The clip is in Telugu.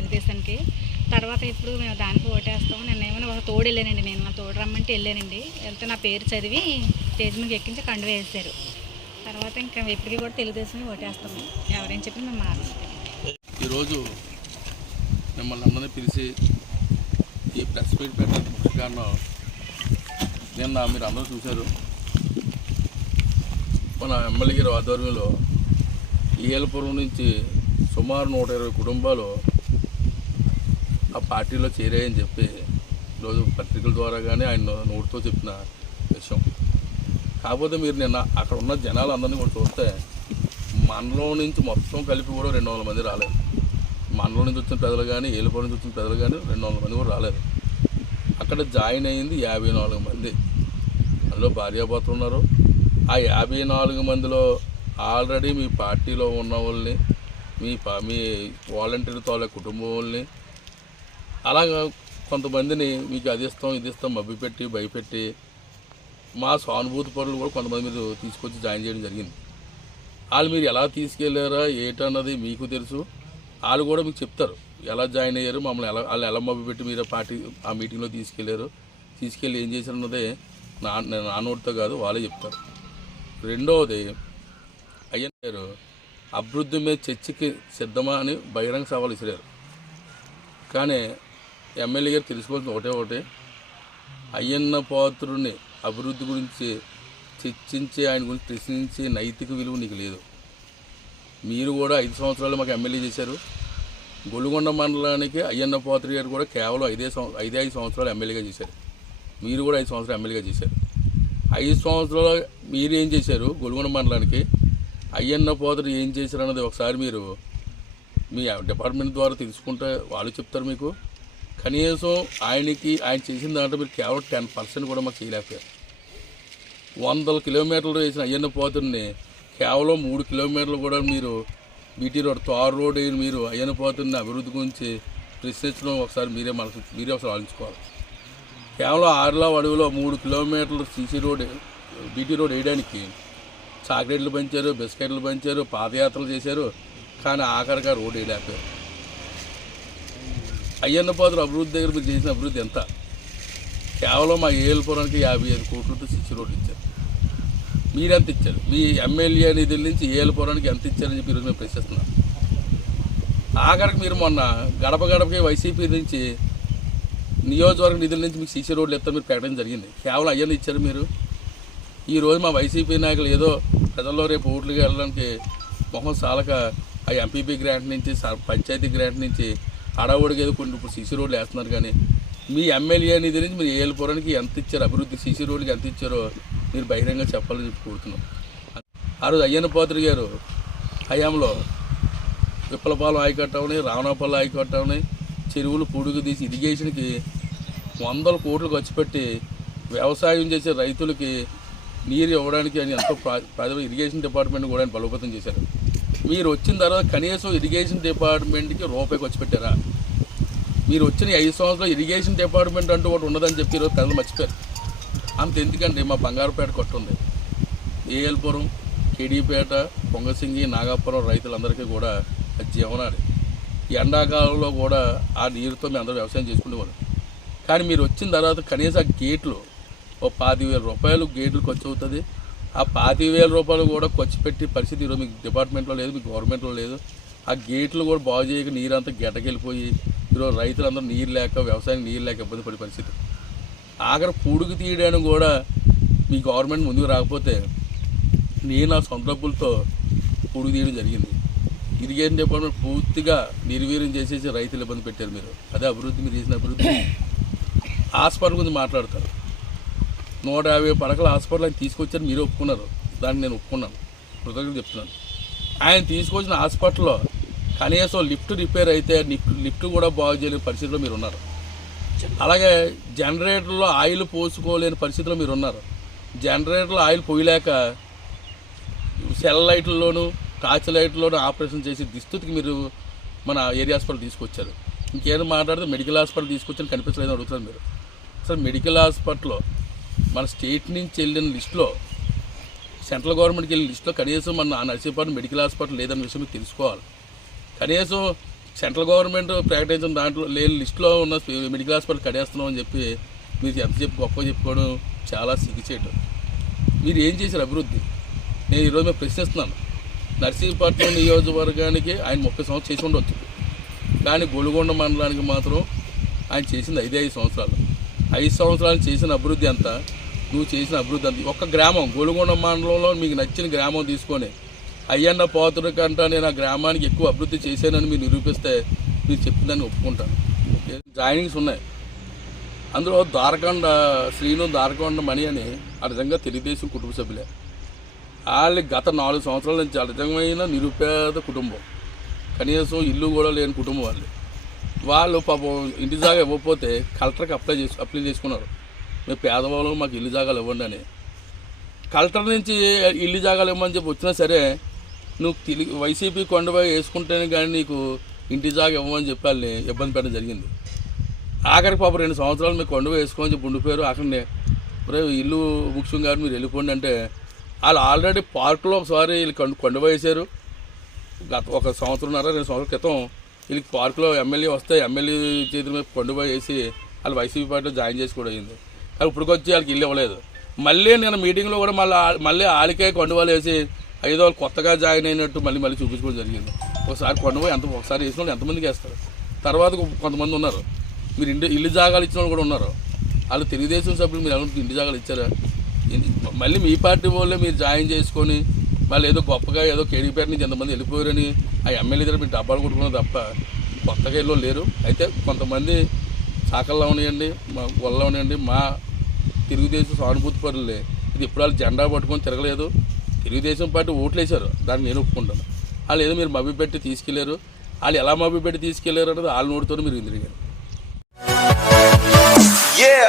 తెలుగుదేశానికి తర్వాత ఇప్పుడు మేము దానికి ఓటేస్తాము. నేను ఏమైనా ఒక తోడు వెళ్ళానండి. నేను నా తోడు రమ్మంటే వెళ్ళానండి. వెళ్తే నా పేరు చదివి స్టేజ్ మీద ఎక్కించి కండు వేసారు తర్వాత ఇంకా ఎప్పటికీ కూడా తెలుగుదేశం ఓటేస్తాము. ఎవరైనా చెప్పి మేము మారం ఈరోజు మిమ్మల్ని అందరినీ పిలిచి ఈ ప్రెస్ మీట్ పెట్టడానికి ముఖ్య కారణం నిన్న మీరు అందరూ చూశారు. మన ఎమ్మెల్యే గారి ఆధ్వర్యంలో ఈఎల్పురం నుంచి సుమారు నూట ఇరవై కుటుంబాలు ఆ పార్టీలో చేరాయని చెప్పి ఈరోజు పత్రికల ద్వారా కానీ ఆయన నోటితో చెప్పిన విషయం. కాకపోతే మీరు నిన్న అక్కడ ఉన్న జనాలు అందరినీ కూడా చూస్తే మనలో నుంచి మొత్తం కలిపి కూడా రెండు వందల మంది రాలేదు. మనలో నుంచి వచ్చిన ప్రజలు కానీ ఏలుపురం నుంచి వచ్చిన ప్రజలు కానీ రెండు వందల మంది కూడా రాలేదు. అక్కడ జాయిన్ అయ్యింది యాభై నాలుగు మంది. అందులో భార్యాభర్తలు ఉన్నారు. ఆ యాభై నాలుగు మందిలో ఆల్రెడీ మీ పార్టీలో ఉన్న వాళ్ళని మీ మీ వాలంటీర్ తోలే కుటుంబం వాళ్ళని అలాగా కొంతమందిని మీకు అది ఇస్తాం ఇది ఇస్తాం మబ్బిపెట్టి భయపెట్టి మా సానుభూతి పనులు కూడా కొంతమంది మీరు తీసుకొచ్చి జాయిన్ చేయడం జరిగింది. వాళ్ళు మీరు ఎలా తీసుకెళ్ళారా ఏంటన్నది మీకు తెలుసు. వాళ్ళు కూడా మీకు చెప్తారు. ఎలా జాయిన్ అయ్యారు మమ్మల్ని ఎలా వాళ్ళు ఎలా మబ్బిపెట్టి మీరు పార్టీ ఆ మీటింగ్లో తీసుకెళ్ళారు తీసుకెళ్ళి ఏం చేశారు అన్నదే నా నేను నా నోటితో కాదు వాళ్ళే చెప్తారు. రెండవది అయ్యన్ గారు అభివృద్ధి మీద చర్చకి సిద్ధమా అని బహిరంగ సవాలు ఇసిరారు కానీ ఎమ్మెల్యే గారు తెలుసుకోవాల్సిన ఒకటే ఒకటే. అయ్యన్న పాత్రుని అభివృద్ధి గురించి చర్చించి ఆయన గురించి ప్రశ్నించే నైతిక విలువ నీకు లేదు. మీరు కూడా ఐదు సంవత్సరాలు మాకు ఎమ్మెల్యే చేశారు. గొలుగొండ మండలానికి అయ్యన్న పాత్రి గారు కూడా కేవలం ఐదే సంవ ఐదే ఐదు సంవత్సరాలు ఎమ్మెల్యేగా చేశారు. మీరు కూడా ఐదు సంవత్సరాలు ఎమ్మెల్యేగా చేశారు. ఐదు సంవత్సరాలు మీరు ఏం చేశారు? గొలుగొండ మండలానికి అయ్యన్న పాత్రి ఏం చేశారు అన్నది ఒకసారి మీరు మీ డిపార్ట్మెంట్ ద్వారా తెలుసుకుంటే వాళ్ళు చెప్తారు మీకు. కనీసం ఆయనకి ఆయన చేసిన దాంట్లో మీరు కేవలం టెన్ పర్సెంట్ కూడా మాకు చేయలేకపోయారు. వందల కిలోమీటర్లు వేసిన అయ్యన్న పోతుని కేవలం మూడు కిలోమీటర్లు కూడా మీరు బీటీ రోడ్ తార్ రోడ్ అయిన మీరు అయ్యన్న పోతుని అభివృద్ధి గురించి ప్రశ్నించడం ఒకసారి మీరే మనసు మీరే ఒకసారి ఆలోచించుకోవాలి. కేవలం ఆరులా అడవిలో మూడు కిలోమీటర్లు సీసీ రోడ్ బీటీ రోడ్ వేయడానికి చాక్లెట్లు పంచారు బిస్కెట్లు పంచారు పాదయాత్రలు చేశారు కానీ ఆఖరిగా రోడ్ వేయలేకపోయారు. అయ్యన్న పాత్ర అభివృద్ధి దగ్గర మీరు చేసిన అభివృద్ధి ఎంత? కేవలం మా ఏలుపురానికి యాభై ఐదు కోట్లతో సిక్స్ రోడ్లు ఇచ్చారు. మీరు ఎంత ఇచ్చారు? మీ ఎమ్మెల్యే నిధుల నుంచి ఏలుపురానికి ఎంత ఇచ్చారని చెప్పి ఈరోజు మేము ప్రశ్నిస్తున్నాం. ఆఖరికి మీరు మొన్న గడప గడపకి వైసీపీ నుంచి నియోజకవర్గ నిధుల నుంచి మీకు సీసీ రోడ్లు ఎత్తా మీరు పెట్టడం జరిగింది. కేవలం అయ్యని ఇచ్చారు మీరు. ఈరోజు మా వైసీపీ నాయకులు ఏదో ప్రజల్లో రేపు ఓట్లుగా వెళ్ళడానికి మొహం సాలక ఆ ఎంపీపీ గ్రాంట్ నుంచి పంచాయతీ గ్రాంట్ నుంచి అడవుడికి ఏదో కొన్ని ఇప్పుడు సీసీ రోడ్లు వేస్తున్నారు కానీ మీ ఎమ్మెల్యే నిధి నుంచి మీరు ఏలుపురానికి ఎంత ఇచ్చారు అభివృద్ధి సీసీ రోడ్లకి ఎంత ఇచ్చారో మీరు బహిరంగ చెప్పాలని చెప్పి కోరుతున్నాం. ఆ రోజు అయ్యన్న పాత్రి గారు హయాంలో విప్పలపాలెం ఆయకట్ట ఉన్నాయి రావణాపల్లి ఆయకట్ట చెరువులు పూడుగు తీసి ఇరిగేషన్కి వందల కోట్లు ఖర్చు పెట్టి వ్యవసాయం చేసే రైతులకి నీరు ఇవ్వడానికి అని ఎంతో ప్రా- ప్రజలు ఇరిగేషన్ డిపార్ట్మెంట్ కూడా ఆయన బలోపేతం చేశారు. మీరు వచ్చిన తర్వాత కనీసం ఇరిగేషన్ డిపార్ట్మెంట్కి రూపాయి ఖర్చు పెట్టారా? మీరు వచ్చిన ఐదు సంవత్సరాలు ఇరిగేషన్ డిపార్ట్మెంట్ అంటూ ఒకటి ఉన్నదని చెప్పి ఈరోజు ప్రజలు మర్చిపోయారు. అంత ఎందుకండి? మా బంగారుపేట కొట్టుంది ఏఎల్పురం కేడీపేట పొంగసింగి నాగాపురం రైతులందరికీ కూడా అది జీవనాడి. ఎండాకాలంలో కూడా ఆ నీరుతో మేము అందరూ వ్యవసాయం చేసుకునేవాళ్ళం. కానీ మీరు వచ్చిన తర్వాత కనీసం గేట్లు ఓ పాతి వేల రూపాయలు గేట్లు ఖర్చు అవుతుంది. ఆ పాతి వేల రూపాయలు కూడా ఖర్చు పెట్టి పరిస్థితి ఈరోజు మీకు డిపార్ట్మెంట్లో లేదు మీ గవర్నమెంట్లో లేదు. ఆ గేట్లు కూడా బాగు చేయక నీరంతా గెటకెళ్ళిపోయి ఈరోజు రైతులందరూ నీరు లేక వ్యవసాయం నీరు లేక ఇబ్బంది పడే పరిస్థితి. ఆఖరి పూడుకు తీయడానికి కూడా మీ గవర్నమెంట్ ముందుకు రాకపోతే నేను ఆ సొంత డబ్బులతో పూడుకు తీయడం జరిగింది. ఇరిగేషన్ డిపార్ట్మెంట్ పూర్తిగా నిర్వీర్యం చేసేసి రైతులు ఇబ్బంది పెట్టారు మీరు. అదే అభివృద్ధి మీరు చేసిన అభివృద్ధి. హాస్పిటల్ గురించి మాట్లాడతారు. నూట యాభై పడకల హాస్పిటల్ ఆయన తీసుకొచ్చారు మీరు ఒప్పుకున్నారు. దాన్ని నేను ఒప్పుకున్నాను. కృతజ్ఞతలు చెప్తున్నాను. ఆయన తీసుకొచ్చిన హాస్పిటల్లో కనీసం లిఫ్ట్ రిపేర్ అయితే లిఫ్ట్ లిఫ్ట్ కూడా బాగు చేయలేని పరిస్థితిలో మీరు ఉన్నారు. అలాగే జనరేటర్లో ఆయిల్ పోసుకోలేని పరిస్థితిలో మీరు ఉన్నారు. జనరేటర్లో ఆయిల్ పోయలేక సెల్ లైట్లలోను టార్చ్ లైట్లోనూ ఆపరేషన్ చేసి దుస్థితికి మీరు మన ఏరియా హాస్పిటల్ తీసుకొచ్చారు. ఇంకేదో మాట్లాడితే మెడికల్ హాస్పిటల్ తీసుకొచ్చని కనిపించలేదని అడుగుతారు మీరు. సార్ మెడికల్ హాస్పిటల్లో మన స్టేట్ నుంచి వెళ్ళిన లిస్టులో సెంట్రల్ గవర్నమెంట్కి వెళ్ళిన లిస్టులో కనీసం మన నర్సీపాటు మెడికల్ హాస్పిటల్ లేదన్న విషయం తెలుసుకోవాలి. కనీసం సెంట్రల్ గవర్నమెంట్ ప్రకటించిన దాంట్లో లేని లిస్టులో ఉన్న మెడికల్ హాస్పిటల్ కడేస్తున్నాం అని చెప్పి మీరు ఎంత చెప్పి గొప్ప చెప్పుకోవడం చాలా సిగ్గుచేయటం మీరు ఏం చేశారు అభివృద్ధి? నేను ఈరోజు మేము ప్రశ్నిస్తున్నాను. నర్సీపట్నం నియోజకవర్గానికి ఆయన ముప్పై సంవత్సరాలు చేసి ఉండొచ్చు. కానీ గొలుగొండ మండలానికి మాత్రం ఆయన చేసింది ఐదు ఐదు సంవత్సరాలు. ఐదు సంవత్సరాలు చేసిన అభివృద్ధి అంతా నువ్వు చేసిన అభివృద్ధి అంత. ఒక్క గ్రామం గోలుగొండ మండలంలో మీకు నచ్చిన గ్రామం తీసుకొని అయ్యన్న పోతుడు కంటా నేను ఆ గ్రామానికి ఎక్కువ అభివృద్ధి చేశానని మీరు నిరూపిస్తే మీరు చెప్పిందని ఒప్పుకుంటాను. జాయినింగ్స్ ఉన్నాయి. అందులో ద్వారకొండ శ్రీను ద్వారకొండ మణి అని ఆ నిజంగా తెలుగుదేశం కుటుంబ సభ్యులే. వాళ్ళు గత నాలుగు సంవత్సరాల నుంచి ఆ నిజమైన నిరుపేద కుటుంబం. కనీసం ఇల్లు కూడా లేని కుటుంబం వాళ్ళు వాళ్ళు పాపం ఇంటి జాగా ఇవ్వకపోతే కలెక్టర్కి అప్లై చేసి అప్లై చేసుకున్నారు. మేము పేదవాళ్ళు మాకు ఇల్లు జాగాలు ఇవ్వండి అని. కలెక్టర్ నుంచి ఇల్లు జాగాలు ఇవ్వమని చెప్పి వచ్చినా సరే నువ్వు తెలుగు వైసీపీ కొండపై వేసుకుంటేనే కానీ నీకు ఇంటి జాగా ఇవ్వమని చెప్పి వాళ్ళని ఇబ్బంది పెట్టడం జరిగింది. ఆఖరికి పాపం రెండు సంవత్సరాలు మీరు కొండ వేసుకోమని చెప్పి ఉండిపోయారు. అక్కడనే ఒరే ఇల్లు ముఖ్యం గారు మీరు వెళ్ళిపోండి అంటే వాళ్ళు ఆల్రెడీ పార్కులో ఒకసారి వీళ్ళు కొండ కొండ వేసారు. గత ఒక సంవత్సరంన్నర రెండు సంవత్సరాల క్రితం వీళ్ళకి పార్కులో ఎమ్మెల్యే వస్తే ఎమ్మెల్యే చేతుల మీద కొండ వేసి వాళ్ళు వైసీపీ పార్టీలో జాయిన్ చేసి కూడా అయింది. కానీ ఇప్పటికొచ్చి వాళ్ళకి ఇల్లు ఇవ్వలేదు. మళ్ళీ నేను మీటింగ్లో కూడా మళ్ళీ మళ్ళీ ఆలికే కొండవాళ్ళు వేసి ఐదో వాళ్ళు కొత్తగా జాయిన్ అయినట్టు మళ్ళీ మళ్ళీ చూపించుకోవడం జరిగింది. ఒకసారి కొండపోయి ఎంత ఒకసారి వేసిన వాళ్ళు ఎంతమందికి వేస్తారు? తర్వాత కొంతమంది ఉన్నారు. మీరు ఇంటి ఇల్లు జాగాలు ఇచ్చిన వాళ్ళు కూడా ఉన్నారు. వాళ్ళు తెలుగుదేశం సభ్యులు మీరు ఎవరికి ఇంటి జాగాలు ఇచ్చారా? మళ్ళీ మీ పార్టీ వాళ్ళే మీరు జాయిన్ చేసుకొని వాళ్ళు ఏదో గొప్పగా ఏదో కేడీపీఆర్ నుంచి ఎంతమంది వెళ్ళిపోయారని ఆ ఎమ్మెల్యే దగ్గర మీరు డబ్బాలు కొట్టుకున్న తప్ప కొత్తగా ఇల్లు లేరు. అయితే కొంతమంది చాకల్లో ఉన్నాయండి మా ఊళ్ళో ఉన్నాయండి. మా తెలుగుదేశం సానుభూతి పరులే. ఇది ఇప్పుడు వాళ్ళు జెండా పట్టుకొని తిరగలేదు. తెలుగుదేశం పార్టీ ఓట్లు వేశారు దాన్ని నేను ఒప్పుకుంటాను. వాళ్ళు ఏదో మీరు మభ్య పెట్టి తీసుకెళ్ళారు. వాళ్ళు ఎలా మభ్య పెట్టి తీసుకెళ్ళారు అన్నది వాళ్ళు నోటితో మీరు ఇందిరిగారు Yeah.